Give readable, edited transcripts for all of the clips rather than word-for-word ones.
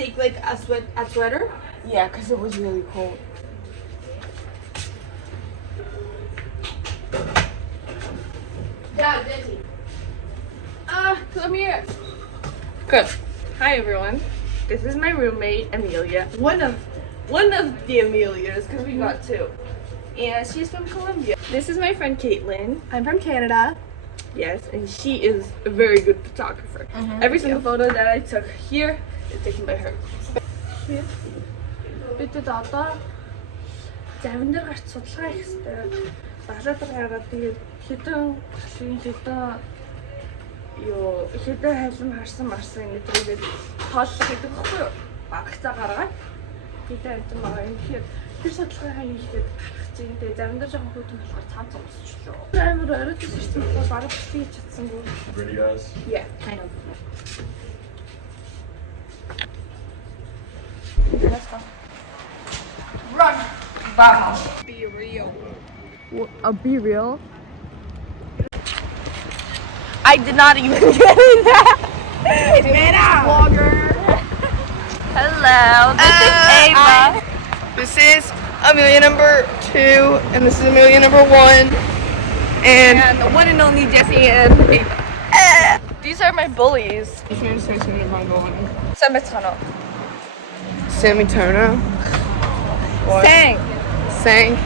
take like a sweater? Yeah, because it was really cold. Yeah, Desi. Come here. Good. Hi everyone. This is my roommate Amelia. One of the Amelias, because we got two. And she's from Colombia. This is my friend Caitlin. I'm from Canada. Yes, and she is a very good photographer. Every single photo that I took here is taken by her. Бид одоо завин дээр гарч судалгаа хийх хэрэгтэй. Багшаатар гараад тэгээд хэдэн хайлан харсан марсан нэтрийгээд тооллох гэдэг баггүй юу? Багцаа гаргаад хэдэн амтан байгаа юм. Тэгэхээр тэр судалгаа хийхдээ гарах чинь тэгээд завин дээр жоохон хөдөн болохоор цаан цогцчлоо. Амар оройтос ирсэн болохоор бараг хийж чадсангүй. Ready, guys? Yeah, kind of. Let's go. Run! Vamos. Be real. Be real? I did not even get in that. Vlogger. Hello, this is Ava. This is Amelia number 2, and this is Amelia number 1, And the one and only Jessie and Ava. These are my bullies. Sametsano. Semitono. What? Sang. Sang.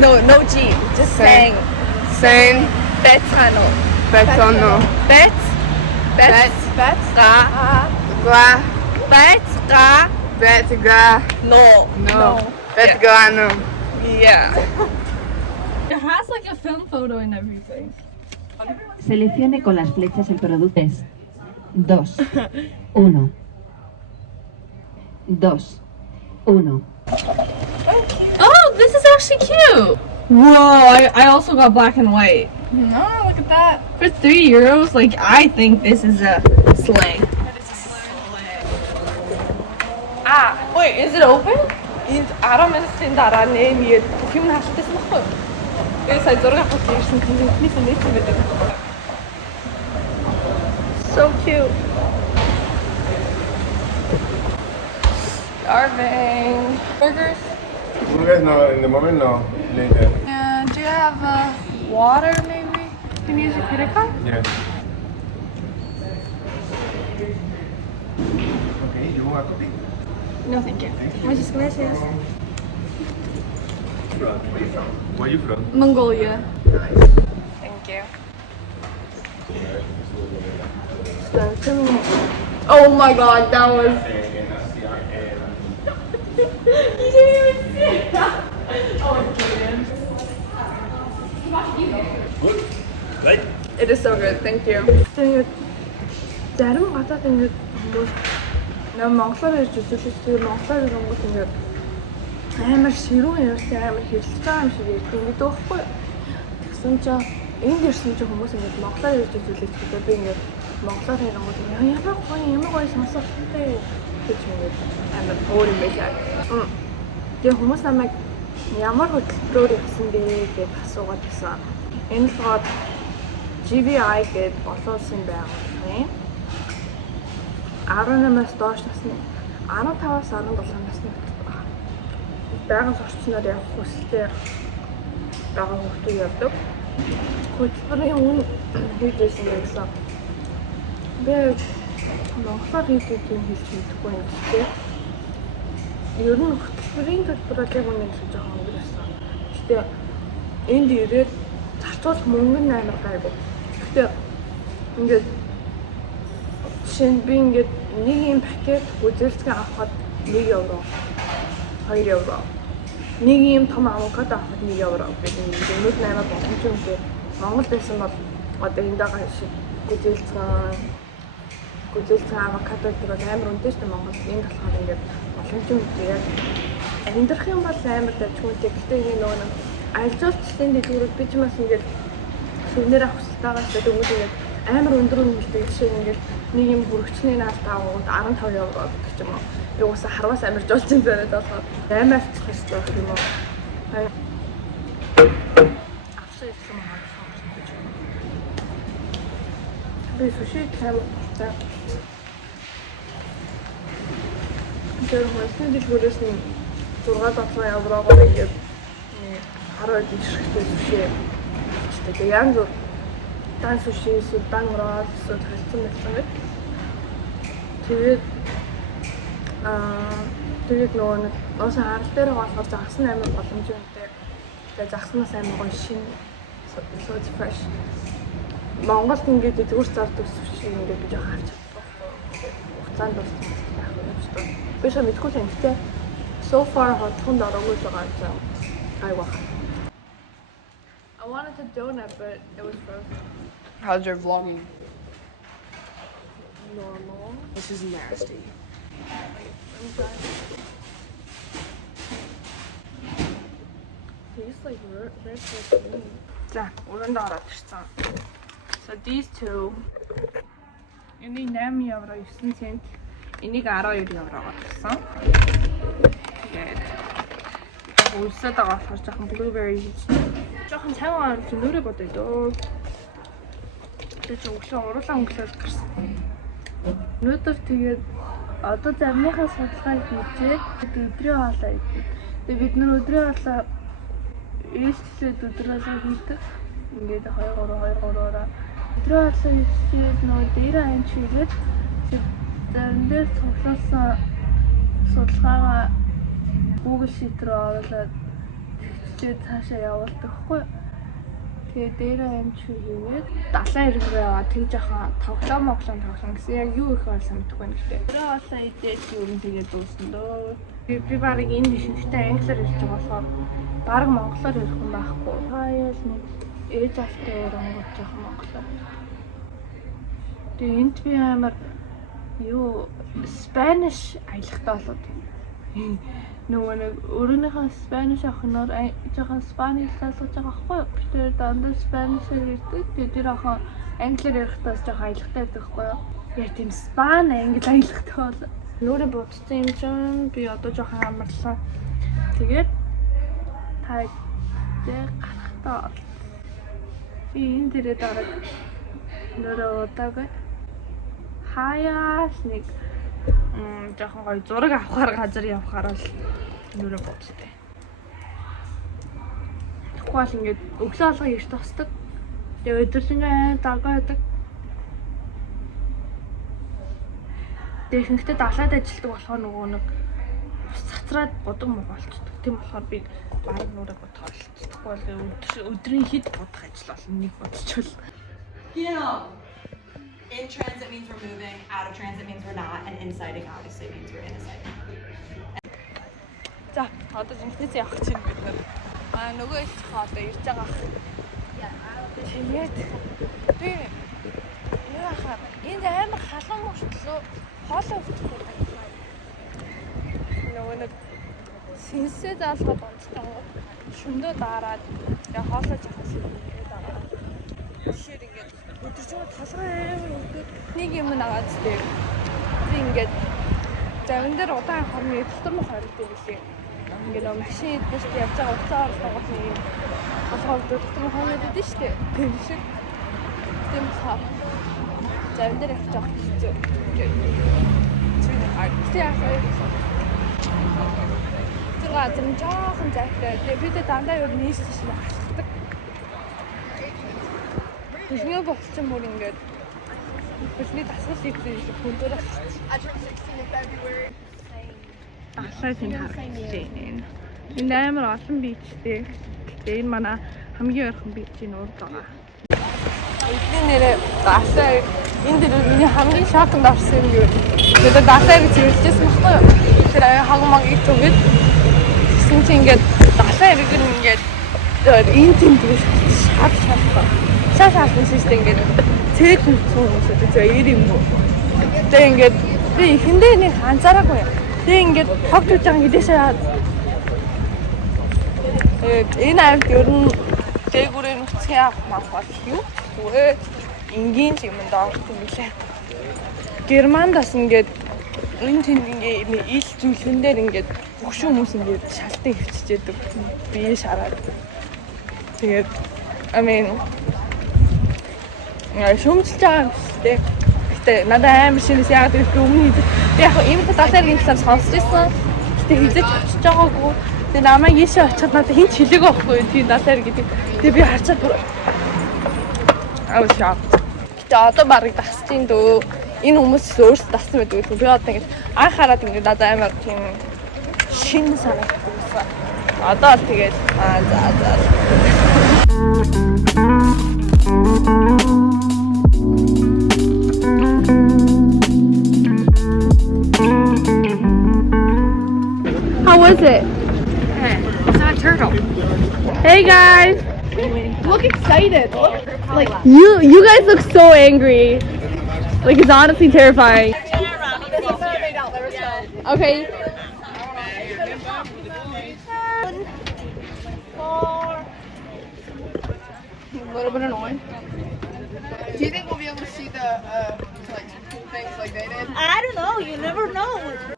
No G. Just sang. Sang. Betsano. Betono. Bet. Ga. Gua. Bet. Ga. Betga. No. Betgano. Yeah. It has like a film photo and everything. Seleccione con las flechas el producto. 2, 1. 2, 1. Oh, this is actually cute. Whoa, I also got black and white. No, look at that. For €3, like I think this is a sleigh. Ah, wait, is it open? Энд 10 минутын дараа нэмээд юм хаалтайсан баггүй. Тэгээ сая зураг авах гэсэн контентнээс нээсэн байдаг. So cute. Starving. Burgers. No, in the moment, no. Later. And do you have water maybe? Can you use a credit card? Yeah. Okay, you want a copy? No, thank you. Muchas gracias. Where are you from? Mongolia. Thank you. Oh my god, that was. You didn't even see that. Oh, Julian. Good. Right? It is so good, thank you. Зарим гадаад ингэж хүмүүс Монголоор ирж үзүүлэлт Монголоор ирэнгүүт ингэж амар ширүүн ярьсан амар хэрэлж байгаа юм шиг ярьдаг гэдэг байхгүй. Тэгсэн чинь энд ирсэн чинь хүмүүс ингэж Монголоор ирж үзүүлэлт гэдэг би ингэж Монголоор ирэнгүүт ямар гоё сонсогдтой гэж ингэж амар өөр юм байлаа. Тэгээ хүмүүс намайг ямар хөтөлбөрөөр явсан бэ гэж асуугаад байсан. Энэ л гоо GVI гэдэг олон улсын байгууллага. 18-аас доош насны 15-аас 17 насны байгаль орчноор явах хүсэлтэй байгаа хүмүүс явдаг. Хөтөлбөрийн үн хийжсэн гэсэн. Би Монголоор хийдэг юм хэлж мэдэхгүй юм гэхдээ ер нь хөтөлбөрийн төлбөрөөр яг үнэ хэлж байгаа юм гэсэн. Гэтэ энд ирээд зарцуулах мөнгө нь амар гайгүй. Гэтэ ингээд жишээ нь би ингээд нэг юм пакет үзэлцгээ авахад €1, €2. Нэг юм том авокадо авахад €1 гэдэг юм. Өнөөдөр наймаа боломж юм дээр Монгол байсан бол одоо энэ дагаа шиг гүзэлцэн авокадо гэдэг бол амар үнэтэй шүү дээ Монгол. Энэ болохоор ингээд боломж юм дээр яг амьдрах юм бол амар дажгүйтэй. Гэтэ ингэ нөгөө альжуулчлалын дэдгүүрүүд би ч бас ингээд сүнээр авах хүсэлтэйгаа шүү дээ. Тэгвэл ингээд амар өндөр үнэлтэй жишээ ингээд нэг юм бүрэгчний наалт аваад €15 гэдэг ч юм уу. Би уусаа харвас амирж олж ин зэрэг болохоор 8 авчих хэрэгтэй байх юм уу. Авсан юм аа. Би суши тавьчихсан. тэр хойсны дэлгүүрээс нь 6-7 еврогоор ингээд хараад ишрэхтэй сүшээ. Тэгээ янз бүр дан сүшээ, дан рол, талцсан байсан гэдэг. Тэгээд нөгөө нэг уусаа арал дээр болохоор загас нь амар боломжтой. Тэгээд загснаас амар гоё шин so fresh. Монголд ингээд зүгээр зардаг сүшээ ингээд би жоохон авч чадахгүй. Хугацаанд дууссан байх юм шүү дээ. Би ч мэдгүй юм гэхдээ so far хотхонд ороогүй байгаа юм. Айваа. I wanted to donut but it was frozen. How's your vlogging? Normal. This is nasty. I'm trying. Tastes like very good. За, өрөөнд ороод ирсэн. So these two энийг 8 евро 9 цент, энийг 12 еврогоор авсан. Тэгээд үлсээд байгаа болохоор жоохон blueberry жоохон цайван орж нөрөө бодъё дөө. Тэгээд өглөө уруулаа өнгөлөөл гарсан. Өнөөдөр тэгээд одоо зарныхаа судалгааг хийжээд өдрийн хоолой идэх. Тэгээд бид нөр өдрийн хоолой ээлжлээд өдрийн хоолой хийдэг. Ингээд 2-3-2-3-аар өдрийн хоолой хийжээд нөгөө дээр айн чигээд зарим дээр цуглуулсан судалгаагаа Google Sheet руу оруулаад тэгчээд цаашаа явуулдаг хгүй. Тэгээ дээр айн чи хийгээд 70 хэрэгрээ яваа тэг жоохон тоглоом гэсэн яг юу их болсон мэдгүй байна гэхдээ. Өдрийн хоолой идээд юу юм тэгээд дуусна дөө. Би барыг энэ бишгтэй англиар хэлж байгаа болохоор бараг монголоор хэлэх юм байхгүй. Хаяал нэг ээж алтай өрөнгөж жоохон монголоор. Тэгээ энд би амар юу Spanish аялагтай болоод нөгөө нэг өөрийнхөө Spanish ахнаар жоохон Spanish залгаж байгаа байхгүй. Тэр дандаа Spanish-ээр ярьдаг. Тэр ахын англиар ярихдаас жоохон аялагтай байдаг байхгүй. Яг тийм Spani англи аялагтай бол. Нүрэ бодсон юм чинь би одоо жоохон амарлаа. Тэгээд та гарахтаа би энэ дээрээ дараад нөрөө удаага хаяас нэг жоохон гоё зураг авахаар газар явахаар л нөрөө бодтой. Тэгэхгүй л ингээд өглөө алга ирж тосдог. Тэгээ өдөржингөө дагаадаг. Техниктэй далаад ажилладаг болохоор нөгөө нэг цацраад бодог муу болчихдог. Тийм болохоор би баг нүрээ бодохоор л тэгэхгүй бол өдрийн хэд бодох ажил бол нэг бодчихвол. In transit means we're moving, out of transit means we're not, and insiding obviously means we're insiding. За, одоо жинхнээс явах чинь бид нар. Нөгөө их одоо ирж байгаа ах. Тэгээд би яахаа энд амар халуун мөртлөө хоолой өвдөхгүй байна. Нөгөө нэг сэнсээ заалгаа бонцтой шөндөө дараад яг хоолой жахаас ирээд байгаа. Тэгэхээр ингээд өдөржингөө толгой амар өгдөг нэг юм нагаад зтэй. Би ингээд завин дээр удаан хормын дотор мох харагддаг билээ. Ингээд нөө машин идэж явж байгаа уцаа орлогоос нэг юм болохоор дотор мох харагддаг шүү дээ. Тэр шиг тийм хаа. Завин дээр явж байгаа хэвчээ. Чүн арт яах вэ? Зэн жоохон зайтай. Тэгээ бид дандаа юу нийслэж алхдаг. Бидний болчихсон мөр ингээд бидний дасгал хийх хүндөр алхаж. Асаа тийм харагдчихээн. Энэ амар олон бичтэй. Тэгээ энэ манай хамгийн ойрхон бичийн урд байгаа. Эдний нэрээ дасаа энэ дэр миний хамгийн шокнд орсон юм юу. Тэгээд дасаа гэж хэлжсэн байхгүй юу? Тэр хагмаг их түгэд гэсэн чинь ингээд дасаа иргэн ингээд энэ тийм шат шатгаа. Шаашаасан систем ингээд цээг нүцэн хүмүүсээ зөөр юм уу. Тэгээ ингээд би ихэндээ нэг анзаараагүй. Тэгээ ингээд хог төвж байгаа гэдээшээ энэ авд ер нь дээгүүрээ нүцгэн авах мах бол юу? Зүгээр энгийн юм даа юм билээ. Германдас ингээд энэ тийм ингээд ил зүйлхэн дээр ингээд бүгш хүмүүс ингээд шалтан хөвччихэдэг. Бие шараад. Тэгээд I mean шумжилж байгаа юм шүү дээ. Гэтэ надад амар шинэс яагаад гэвэл би өмнө хийдэг. Би яг энэ талаар юм сонсож ирсэн. Гэтэ хийж очиж байгаагүй. Тэгээ намайг ийшээ очиход надад хин ч хэлээг байхгүй тийм талаар гэдэг. Тэгээ би харцаад бүр авшаа. Гэтэ одоо барыг дасч ин дөө. Энэ хүмүүс өөрсдөө дассан байдаг юм. Би одоо ингэж анх хараад ингэ надад амар тийм шинэ санагдсан. Одоо л тэгээд за. How was it? It's not a turtle. Hey guys! Look excited. Look like You guys look so angry. Like it's honestly terrifying. Okay. A little bit annoying. do you think we'll be able to see the like things like they did? I don't know. You never know.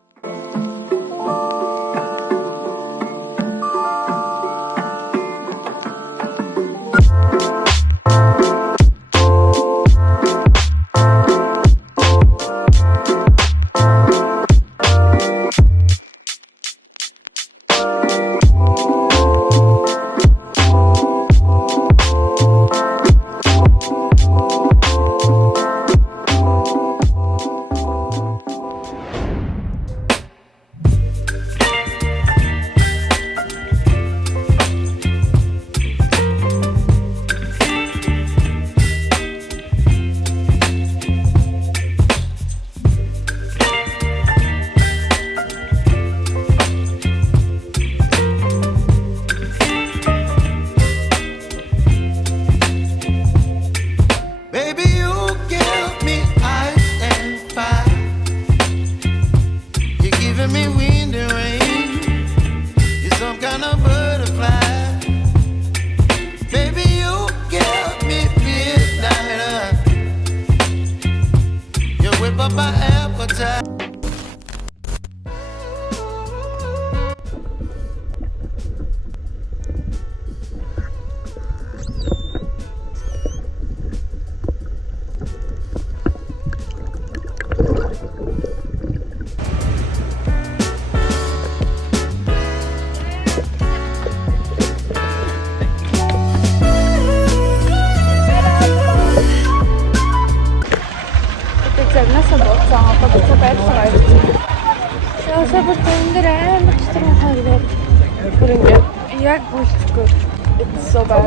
It's so bad.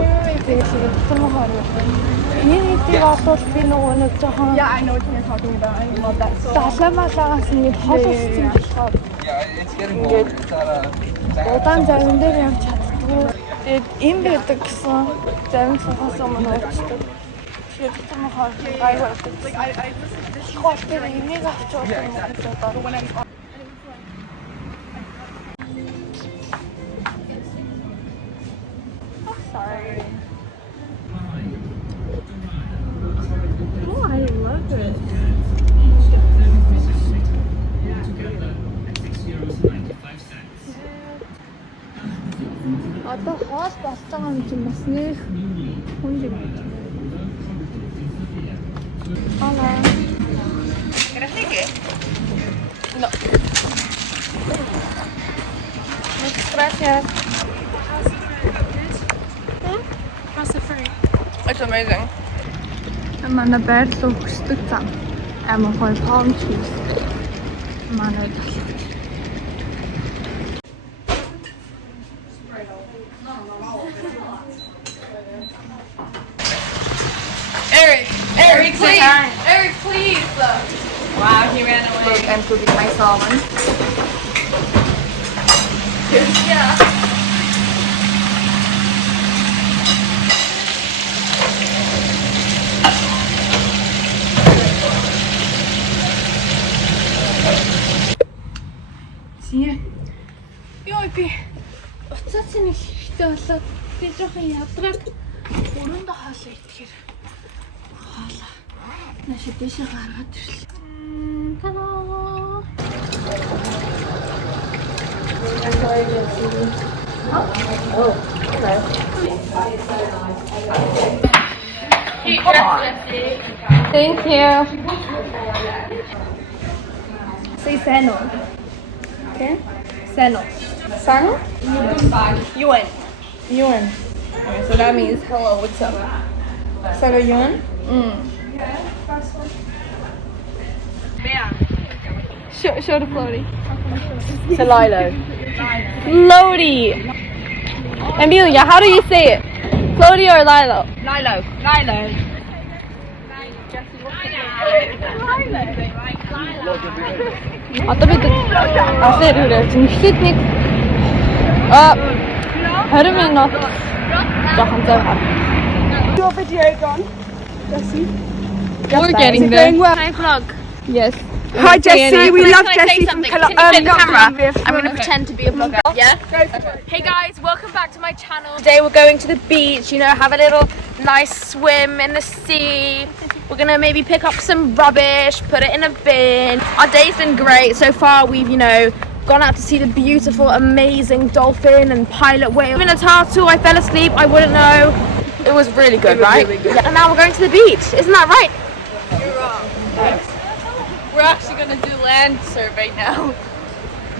Yeah, I know what you're talking about. I love that so much. Yeah, it's getting warm. It's Удаан завин дээр явж чаддгүй. Тэгээд им байдаг гэсэн завин сухаас өмнө уучдаг. Тэгээд тэр мохоо гай болдог. Like I listen to this Хол дээр имийг авч уудаг. when I'm Sorry. Oh, I love it. Одоо хоол болж байгаа юм чинь бас нэх хүн юм. Hola. No. Muchas gracias. how's the fruit? It's amazing. Манай байр руу хүсдэг зам. Амар гоё palm trees. Манай Eric, please! Eric, please! Wow, he ran away. Look, I'm cooking my salmon. Yeah. See? Йой би уцаас нэг ихтэй болоод би жоохон ядраг өрөөндөө хоолоо итгэхээр хоолоо нааши дэшээ гаргаад ирлээ. Hey, Thank you. Say seno. Okay. Seno. Sano? Yuan. Yuan. Okay, so that means hello, what's up? Sano yuan? Show the floaty. To Lilo. Floaty. Amelia, how do you say it? Floaty or Lilo? Lilo. Одоо бид асар хүрээ зинхлээд нэг 20 минут жоохон зав хав. Your video gone, Jessie? We're getting there. Hi vlog. Yes. Hi Jessie, we love Jessie from camera. I'm going to pretend to be a vlogger. Yeah? Hey guys, welcome back to my channel. Today we're going to the beach, you know, have a little nice swim in the sea. We're going to maybe pick up some rubbish, put it in a bin. Our day's been great. So far we've, you know, gone out to see the beautiful, amazing dolphin and pilot whale. In a turtle, I fell asleep, I wouldn't know. It was really good, right? Really good. And now we're going to the beach, isn't that right? You're wrong. We're actually going to do land survey now.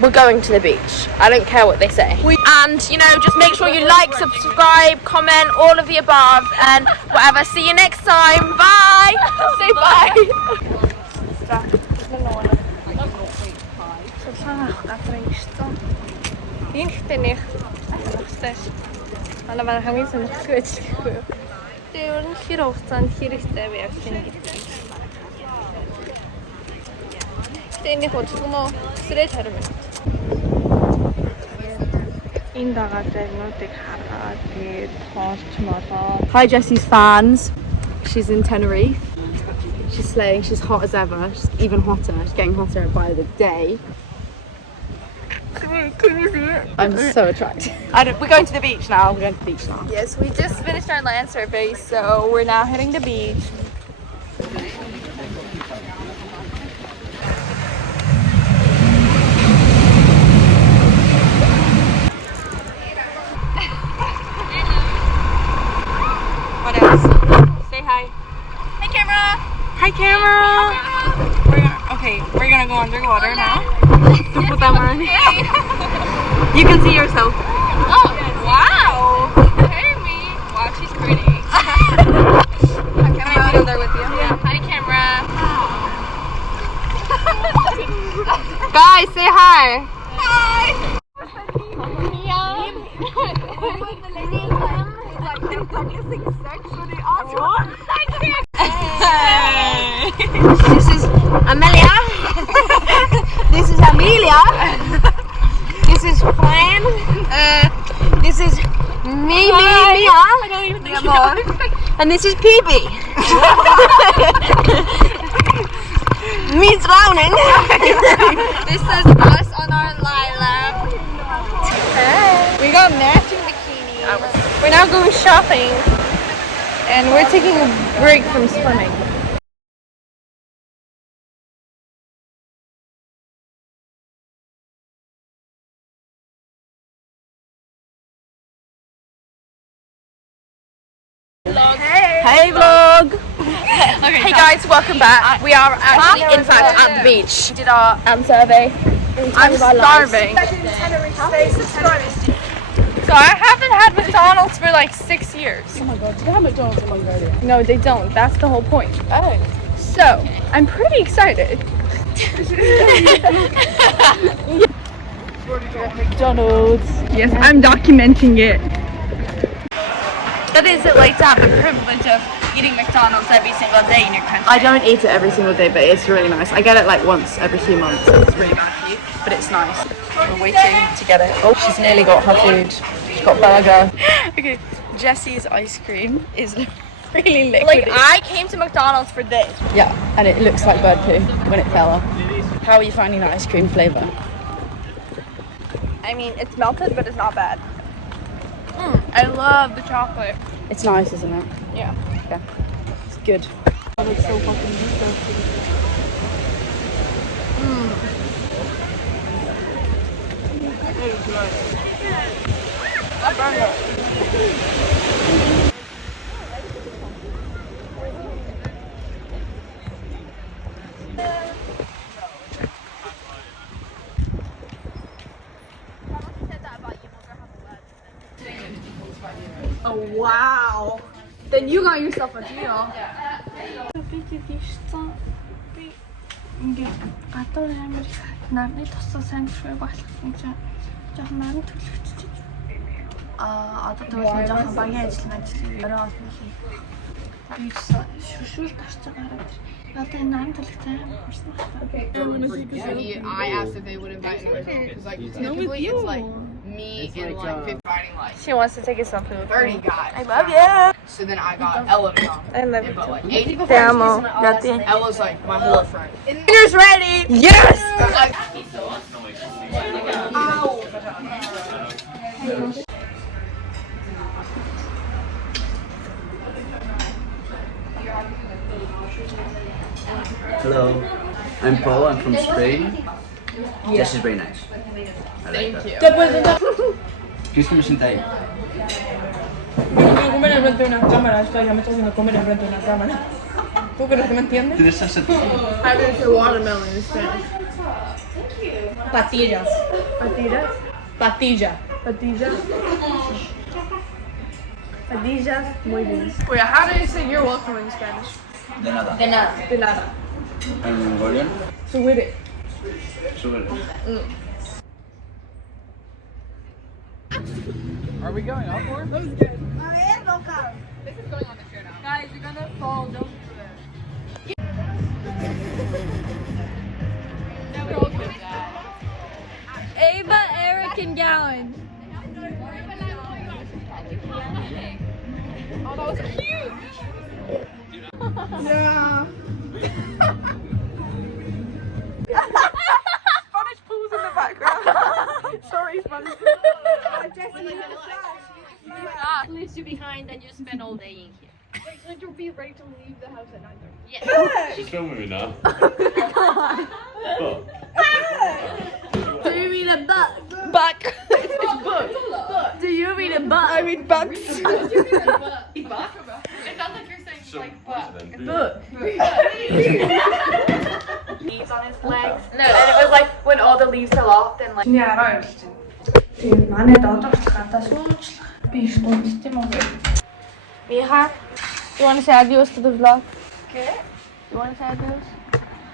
We're going to the beach. I don't care what they say. And, you know, just make sure you like, subscribe, comment, all of the above, and whatever. See you next time. Bye. Say bye. Hi Jessie's fans. She's in Tenerife. She's slaying. She's hot as ever. She's even hotter. She's getting hotter by the day. I'm so attracted. We're going to the beach now. We're going to the beach now. Yes, we just finished our land survey, so we're now heading to the beach. What else? Say hi. Hi, camera. Hi camera. We're gonna go underwater now. Put that on. You can see yourself. Oh, wow. Hey, me. Wow, she's pretty. Can I be there with you? Yeah. Hi, camera. Guys, say hi. This is Amelia. This is Amelia. This is Fran. This is Mia. I don't even think and this is PB. Me drowning. This is us on our lilac. We got matching bikinis. We're now going shopping. And we're taking a break from swimming. Hey vlog! Hey guys, welcome back. We are actually, in fact, at the beach. We did our survey. I'm starving. So I haven't had McDonald's for like 6 years. Oh my god, do they have McDonald's in Mongolia? No, they don't. That's the whole point. Oh. So I'm pretty excited. McDonald's. Yes, I'm documenting it. What is it like to have the privilege of eating McDonald's every single day in your country? I don't eat it every single day, but it's really nice. I get it like once every few months. It's really bad for you, but it's nice. We're waiting to get it. Oh, she's nearly got her food. She's got burger. Okay, Jessie's ice cream is really liquid. Like, I came to McDonald's for this. Yeah, and it looks like bird poo when it fell off. How are you finding the ice cream flavour? I mean, it's melted, but it's not bad. I love the chocolate. It's nice, isn't it? Yeah. Yeah. It's good. wow. Then you got yourself a deal. Би тийшсэн. Би ингээд гадуур амир нарны тусаа сайн швэг болох юм чинь жоохон нарны төлөвчж. Одоо тэгвэл жоохон багийн ажил орой олно хий. Би шүшүүлт орж байгаа. Одоо энэ нарны төлөвч сайн хурсан байна. I asked if they would invite me because like typically it's like me and like 50 fighting like She wants to take a selfie with 30 me. guys. I love you. So then I got Ella to come. I love you But too. like 80 people. Te amo. Gati. Ella's like my whole friend. Dinner's ready. Yes. Hello, I'm Paul. I'm from Spain. This is very nice. I like that. ¿Qué es que me sienta ahí? Yo comer enfrente de una cámara, esto ya me está haciendo comer enfrente de una cámara. ¿Tú crees que me entiendes? Tienes ese... I didn't say watermelon in Spanish. Patillas. Patillas? Patilla. Patillas. Patillas. Muy bien. Wait, how do you say you're welcome in Spanish? De nada. De nada. De nada. ¿En Mongolian? Subir. Súper. Are we going upward? Guys, you're gonna fall. Don't do that. Ava, Eric, and Gowan. Oh, that was cute. Yeah. Spanish pools in the background. Sorry, Spanish. Leaves you behind and you spend all day in here. Wait, so you'll be ready to leave the house at 9:30? Yes. She's filming me now. Do you mean a buck? Buck. It's buck. Do you mean a buck? I mean bucks. It sounds like you're saying like butt. Leaves on his legs. No, and it was like when all the leaves fell off, then like. Yeah, right. Тэгээд манайд одоо хатаа суучлах. Би их гонцтой юм уу? Mija, you want to say adios to the vlog? ¿Qué? You want to say adios?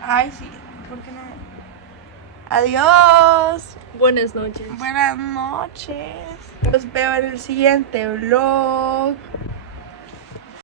Ay, sí. ¿Por qué no? Adiós. Buenas noches. Buenas noches. Los veo en el siguiente vlog.